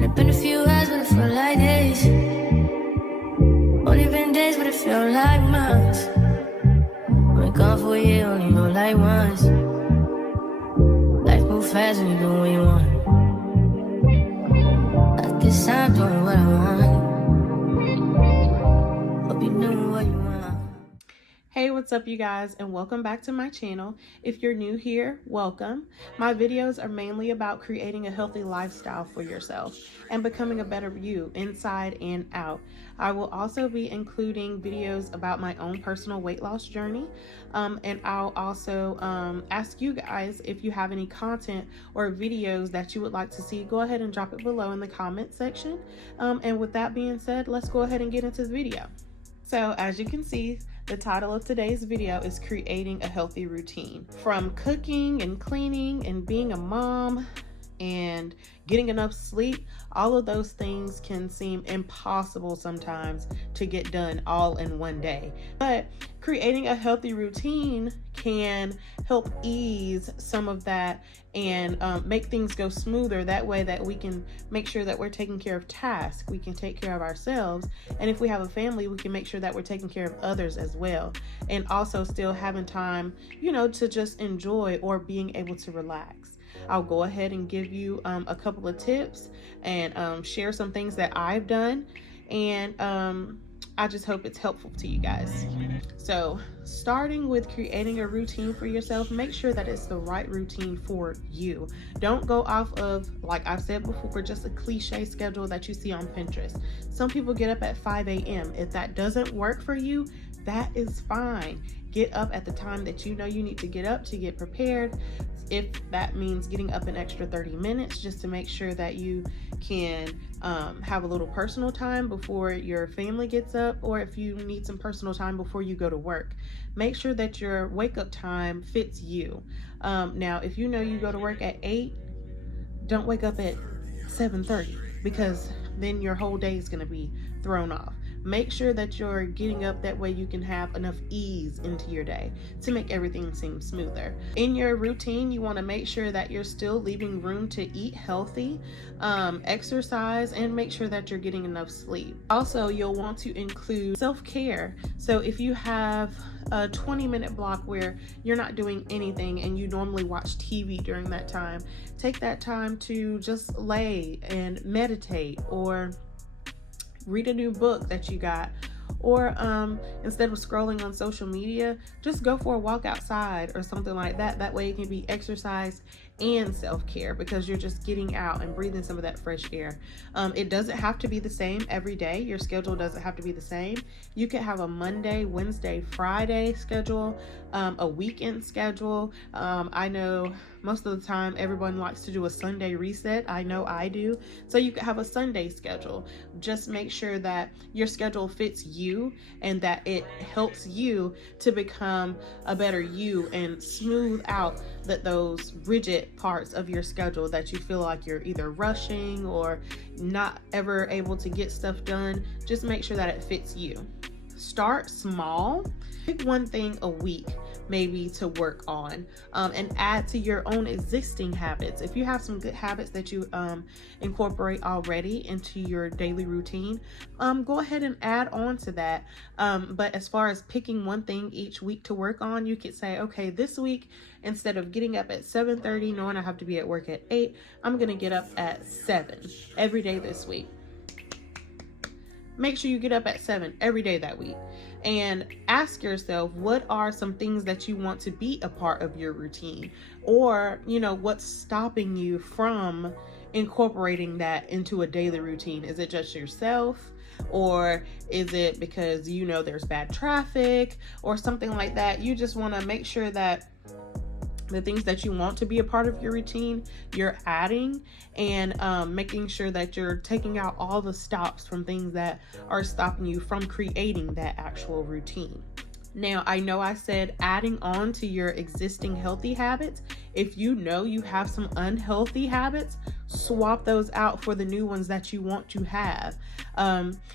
Only been a few hours, but it felt like days. Only been days, but it felt like months. Been gone for a year, only know like once. Life move fast when you do what you want. At this time, doing what I want. Hope you doing what you want. Hey, what's up you guys, and welcome back to my channel. If you're new here, welcome. My videos are mainly about creating a healthy lifestyle for yourself and becoming a better you inside and out. I will also be including videos about my own personal weight loss journey, and I'll also ask you guys if you have any content or videos that you would like to see. Go ahead and drop it below in the comment section. And with that being said, let's go ahead and get into the video. So as you can see, the title of today's video is creating a healthy routine. From cooking and cleaning and being a mom and getting enough sleep, all of those things can seem impossible sometimes to get done all in one day. But creating a healthy routine can help ease some of that and make things go smoother. That way that we can make sure that we're taking care of tasks, we can take care of ourselves, and if we have a family, we can make sure that we're taking care of others as well, and also still having time, you know, to just enjoy or being able to relax. I'll go ahead and give you a couple of tips and share some things that I've done, and I just hope it's helpful to you guys. So starting with creating a routine for yourself, make sure that it's the right routine for you. Don't go off of, like I've said before, just a cliche schedule that you see on Pinterest. Some people get up at 5 a.m. If that doesn't work for you, that is fine. Get up at the time that you know you need to get up to get prepared. If that means getting up an extra 30 minutes just to make sure that you can have a little personal time before your family gets up, or if you need some personal time before you go to work, make sure that your wake up time fits you. Now, if you know you go to work at 8, don't wake up at 7:30, because then your whole day is going to be thrown off. Make sure that you're getting up, that way you can have enough ease into your day to make everything seem smoother. In your routine, you want to make sure that you're still leaving room to eat healthy, exercise, and make sure that you're getting enough sleep. Also, you'll want to include self-care. So if you have a 20-minute block where you're not doing anything and you normally watch TV during that time, take that time to just lay and meditate, or read a new book that you got, or instead of scrolling on social media, just go for a walk outside or something like that. That way it can be exercise and self-care, because you're just getting out and breathing some of that fresh air. It doesn't have to be the same every day. Your schedule doesn't have to be the same. You could have a Monday, Wednesday, Friday schedule, a weekend schedule. I know most of the time everyone likes to do a Sunday reset. I know I do. So you could have a Sunday schedule. Just make sure that your schedule fits you and that it helps you to become a better you and smooth out those rigid parts of your schedule that you feel like you're either rushing or not ever able to get stuff done. Just make sure that it fits you. Start small. Pick one thing a week maybe to work on, and add to your own existing habits. If you have some good habits that you incorporate already into your daily routine, go ahead and add on to that. But as far as picking one thing each week to work on, you could say, okay, this week, instead of getting up at 7:30 knowing I have to be at work at 8, I'm gonna get up at 7 every day this week. Make sure you get up at 7 every day that week, and ask yourself, what are some things that you want to be a part of your routine, or you know, what's stopping you from incorporating that into a daily routine? Is it just yourself, or is it because you know there's bad traffic or something like that? You just want to make sure that the things that you want to be a part of your routine, you're adding, and making sure that you're taking out all the stops from things that are stopping you from creating that actual routine. Now, I know I said adding on to your existing healthy habits. If you know you have some unhealthy habits, swap those out for the new ones that you want to have.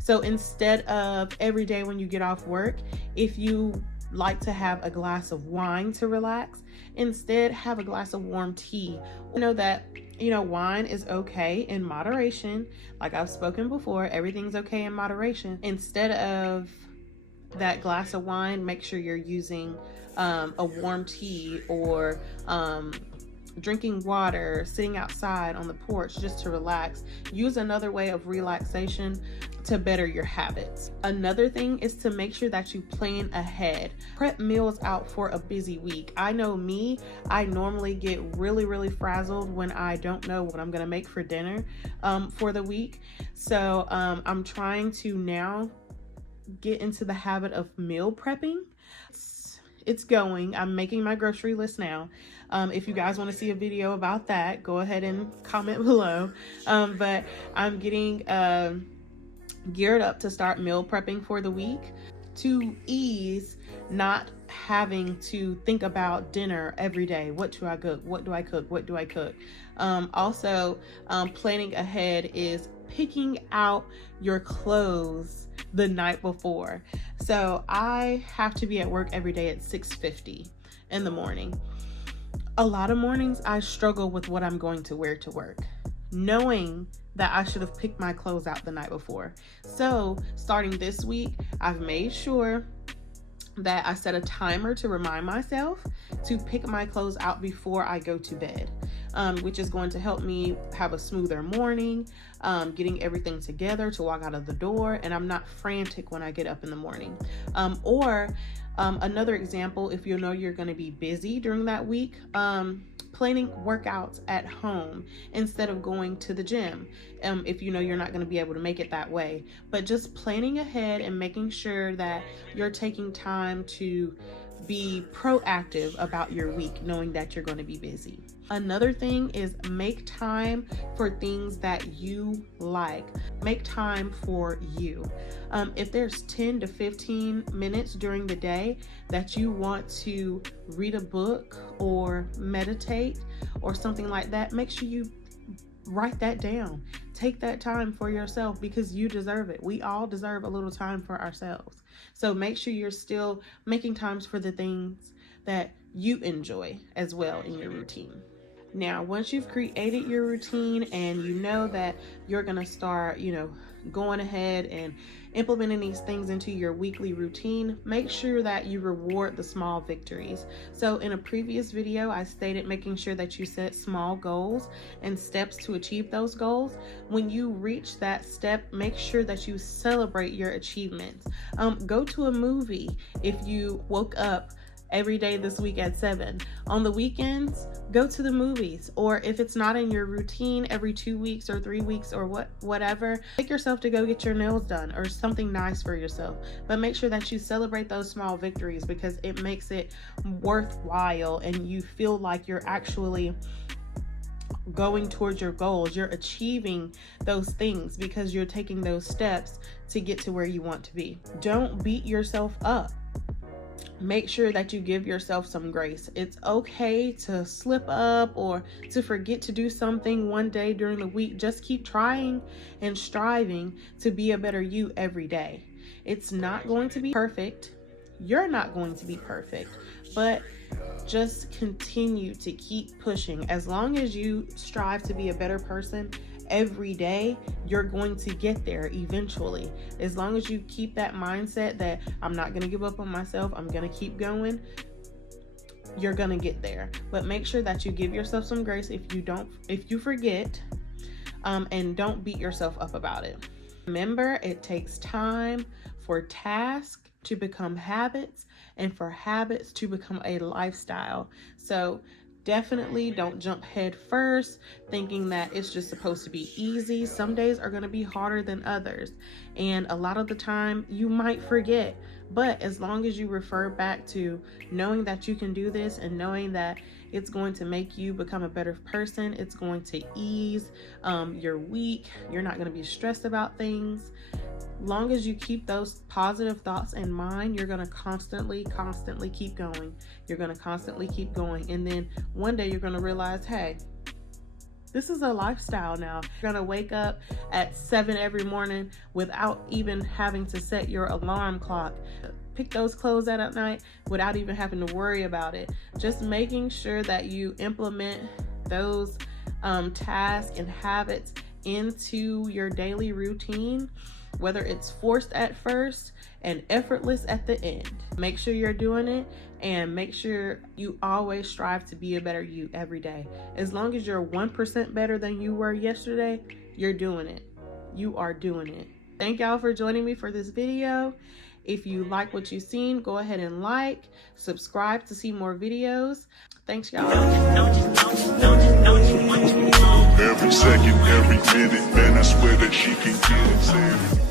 So instead of every day when you get off work, if you like to have a glass of wine to relax, instead have a glass of warm tea. Know that, wine is okay in moderation. Like I've spoken before, everything's okay in moderation. Instead of that glass of wine, make sure you're using a warm tea, or drinking water, sitting outside on the porch just to relax. Use another way of relaxation to better your habits. Another thing is to make sure that you plan ahead. Prep meals out for a busy week. I know me, I normally get really frazzled when I don't know what I'm gonna make for dinner for the week. So I'm trying to now get into the habit of meal prepping. It's going. I'm making my grocery list now. If you guys want to see a video about that, go ahead and comment below. But I'm getting geared up to start meal prepping for the week, to ease not having to think about dinner every day. What do I cook? What do I cook? What do I cook? Also, planning ahead is picking out your clothes the night before. So I have to be at work every day at 6:50 in the morning. A lot of mornings I struggle with what I'm going to wear to work, knowing that I should have picked my clothes out the night before. So starting this week, I've made sure that I set a timer to remind myself to pick my clothes out before I go to bed, which is going to help me have a smoother morning, getting everything together to walk out of the door, and I'm not frantic when I get up in the morning. Another example, if you know you're going to be busy during that week, planning workouts at home instead of going to the gym, if you know you're not going to be able to make it that way. But just planning ahead and making sure that you're taking time to be proactive about your week, knowing that you're going to be busy. Another thing is make time for things that you like. Make time for you. If there's 10 to 15 minutes during the day that you want to read a book or meditate or something like that, make sure you write that down. Take that time for yourself, because you deserve it. We all deserve a little time for ourselves. So make sure you're still making times for the things that you enjoy as well in your routine. Now, once you've created your routine and you know that you're going to start, going ahead and implementing these things into your weekly routine, make sure that you reward the small victories. So in a previous video, I stated making sure that you set small goals and steps to achieve those goals. When you reach that step, make sure that you celebrate your achievements. Go to a movie if you woke up every day this week at 7. On the weekends, go to the movies. Or if it's not in your routine, every 2 weeks or 3 weeks or whatever, take yourself to go get your nails done or something nice for yourself. But make sure that you celebrate those small victories, because it makes it worthwhile and you feel like you're actually going towards your goals. You're achieving those things because you're taking those steps to get to where you want to be. Don't beat yourself up. Make sure that you give yourself some grace. It's okay to slip up or to forget to do something one day during the week. Just keep trying and striving to be a better you every day. It's not going to be perfect. You're not going to be perfect, but just continue to keep pushing. As long as you strive to be a better person every day, you're going to get there eventually. As long as you keep that mindset that I'm not going to give up on myself, I'm going to keep going, you're going to get there. But make sure that you give yourself some grace if you forget, and don't beat yourself up about it. Remember, it takes time for tasks to become habits and for habits to become a lifestyle. So definitely don't jump head first thinking that it's just supposed to be easy. Some days are going to be harder than others, and a lot of the time you might forget. But as long as you refer back to knowing that you can do this and knowing that it's going to make you become a better person, it's going to ease your week, you're not going to be stressed about things. Long as you keep those positive thoughts in mind, you're going to constantly keep going. You're going to constantly keep going. And then one day you're going to realize, hey, this is a lifestyle now. You're going to wake up at 7 every morning without even having to set your alarm clock. pick those clothes out at night without even having to worry about it. Just making sure that you implement those tasks and habits into your daily routine, whether it's forced at first and effortless at the end. Make sure you're doing it, and make sure you always strive to be a better you every day. As long as you're 1% better than you were yesterday, you're doing it. You are doing it. Thank y'all for joining me for this video. If you like what you've seen, go ahead and like, subscribe to see more videos. Thanks, y'all. Every second, every minute, man, I swear that she can get it.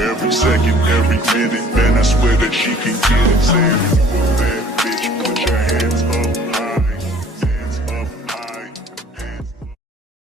Every second, every minute, man, I swear that she can get it.